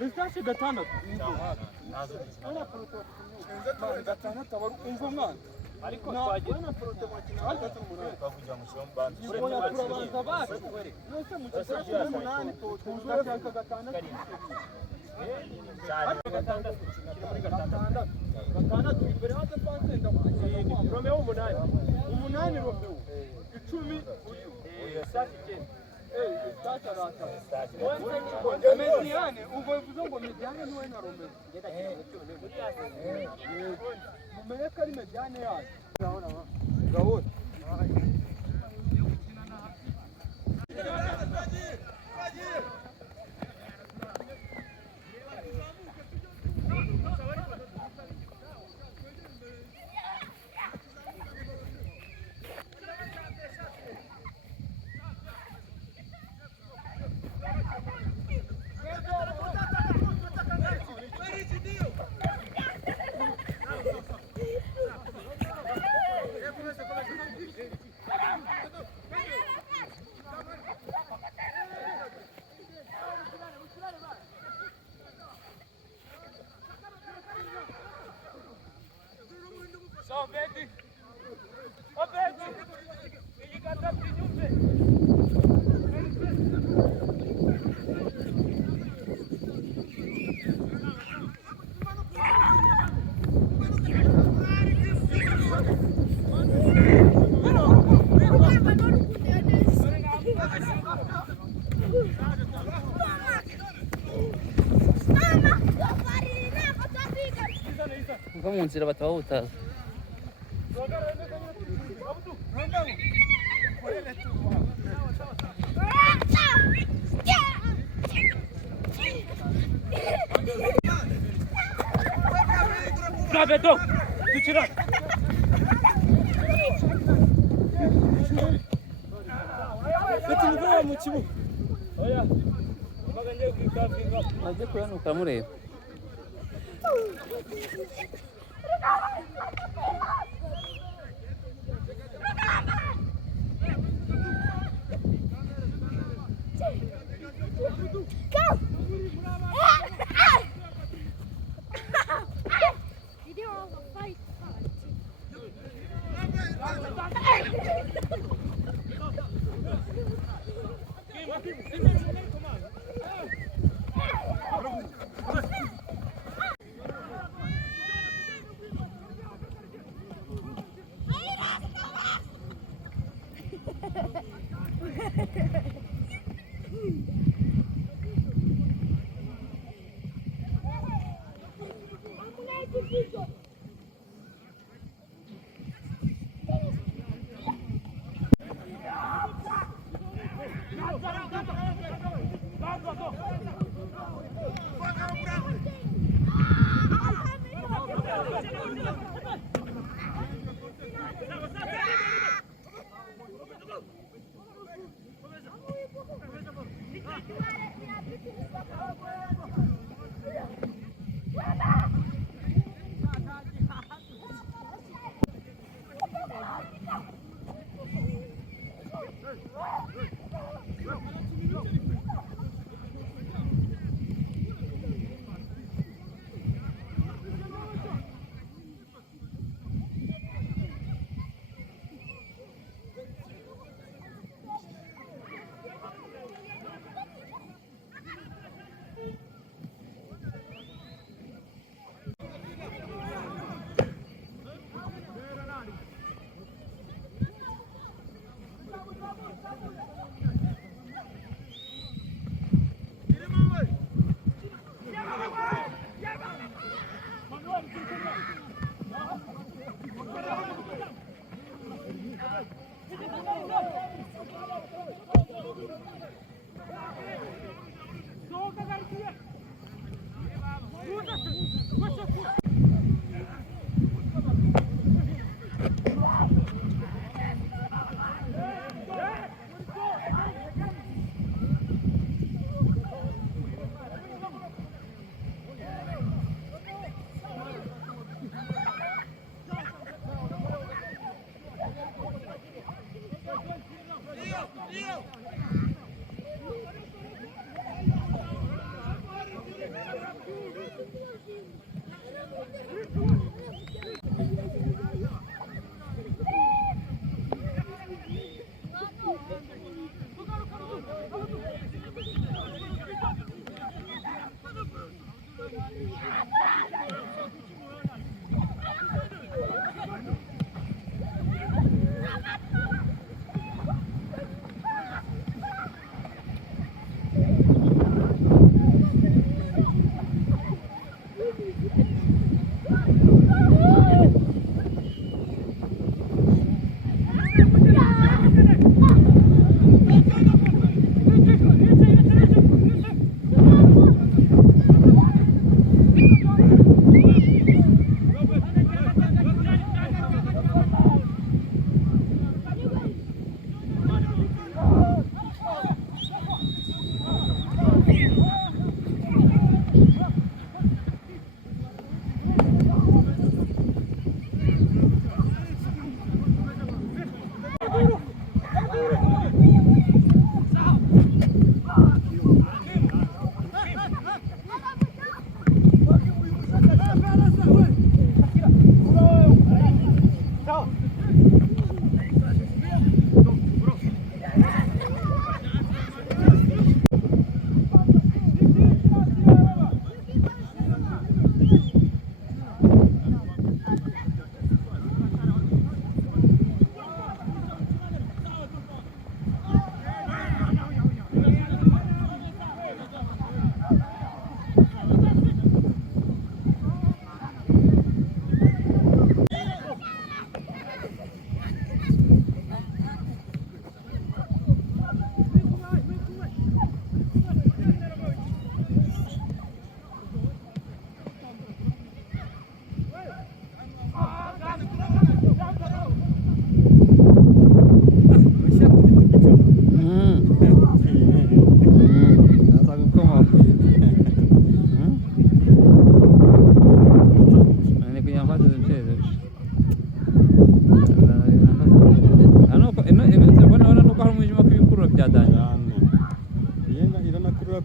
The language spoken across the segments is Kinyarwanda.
Eustache gatandatu gatandatu aba umva mwana ariko twagira na prote makina gatatu umunani twavugira mu cyomba turabanza bacu nose mu cyomba umunani tuzashaka gatandatu gatandatu imbere hata pansenda Romeo umunani Romeo 10 uyu Eustache Eustache arata Mediane uvuze ngo Mediane niwe na Romeo mumenye ko ari Mediane yacu gahunda mu nzira batawutaza Beto, dukira Beto niba mu kibuga oya baganje kwikafinga ajye kuyanuka mureba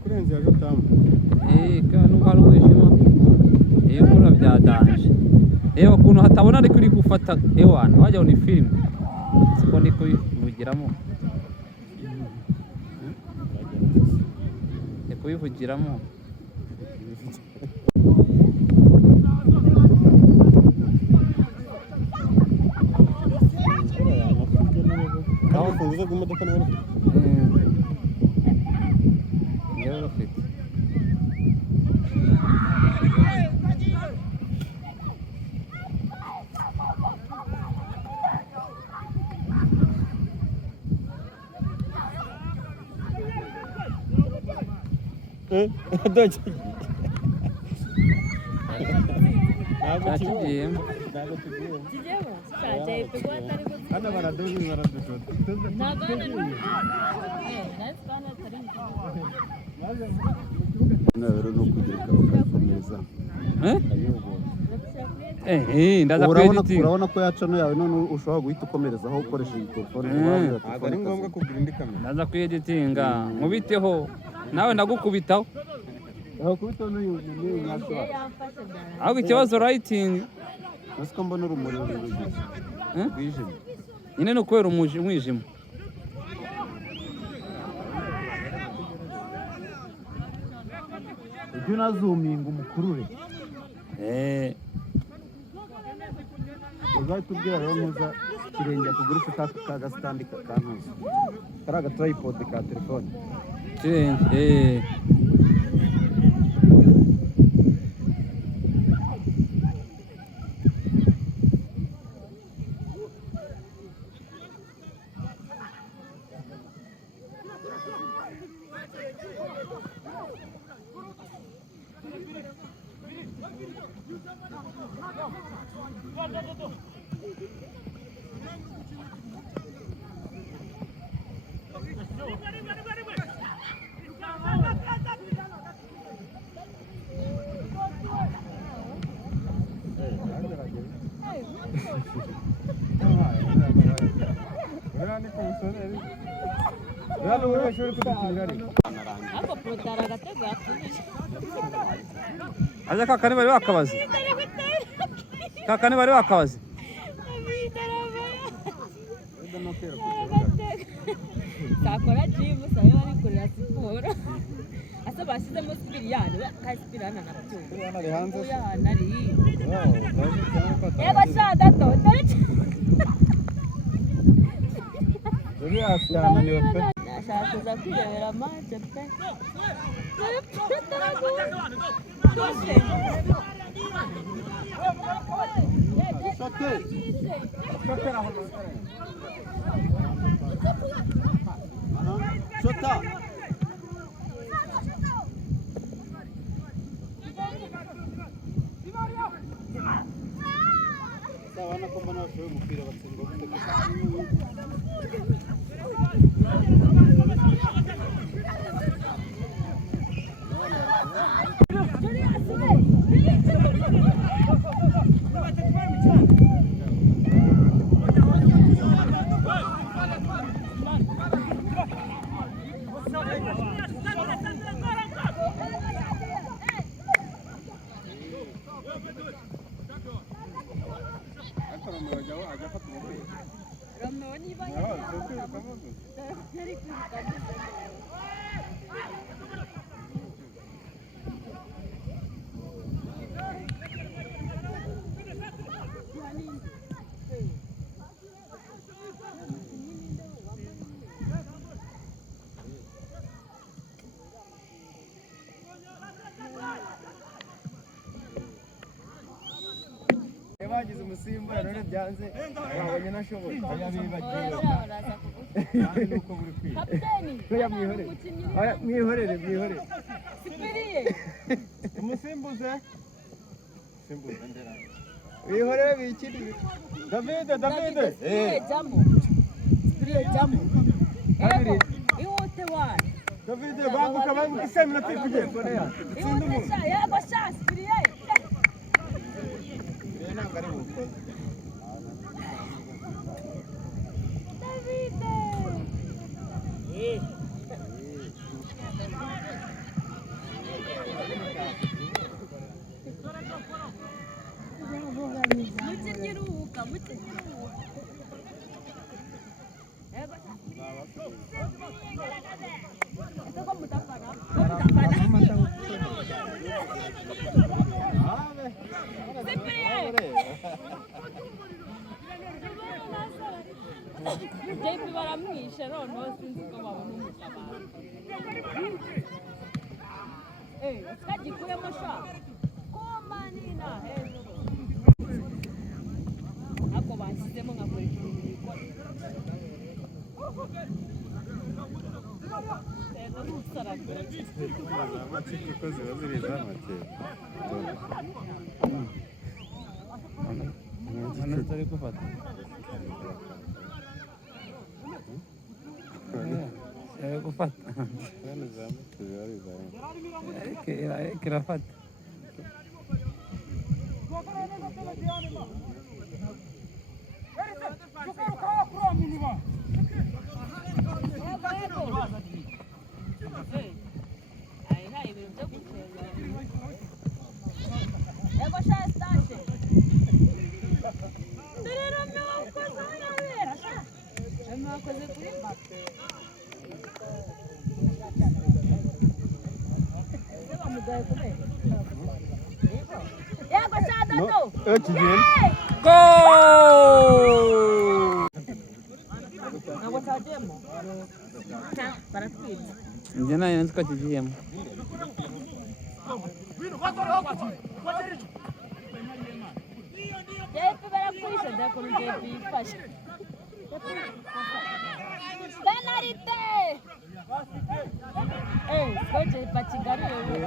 kurenza ya Jotamu. Kandi nuko ari umwijima ibikura bya danje reba ukuntu hatabona ariko uri gufata ewana wajya ni filime siko ndi kubivugiramo ndi kubivugiramo Aho kuza gumodoka nawe. Njyewe rufite Doje. cyakigiyemo Kijemo, cyaje pegwa atari ko. Hano baraduzi baradushoto. Ntabwo Rero no kugira ukakomeza. ndaza Urabona kweditinga ko yacano yawe none ushobora guhita ukomerezaho ukoresheje telefone. Ntabwo ari ngombwa kugura indi kamera. ndaza kweditinga nkubiteho nawe ndagukubitaho Aho kubita n'uyu nyashwa. ahubwo ikibazo rayitingi Nusiko mbona urumuri rw'ijimye. Rwijimye. nyine ni ukubera umwijima Ujye unazuminga umukurure. Uzahita ubwira rero ntuza kirenge kugurisha ka gasitandi kantuza. Kari agatripod ka telefone. kirenge Ako protara gatego yapfundije. aza kakane bari bakabaze kakane bari bakabaze Sakora gym sayo ari kurira siporo. Asa bashyizemo spiriyani we kasipirana na byo. Ari hanze. Ya nari. Yego shada to. Uri hasi yananiwe pe. Nashaka kuza kwirebera match pe. Shota. Sawa na kwamba na washowe mpira batsinda bagize umusimba none byanze babonye nashoboye yabibagiye nuko buri kwiye oya mwihorere Sipiriye. umusimbuze simbuze ndera wihorere bikiri David Jamo. Ego. Iwote wana. David banguka isemi na tipu je Iwote sha. Yego sha. Sipiriye. ntabwo ari bukoze JP baramwishe noneho sinzi ko babona umutabara sikagikuyemo sha komanina hejuru ntabwo bashyizemo nkakora ikintu bikora amakipe ko ziba ziriza make hano turi gufata ari gufata hano zamutse ziba rizamuka ariko irafata njye nayo nzi ko kigiyemo JP barakwishe dore ukuntu JP yifashe penalite ko JP akigaruye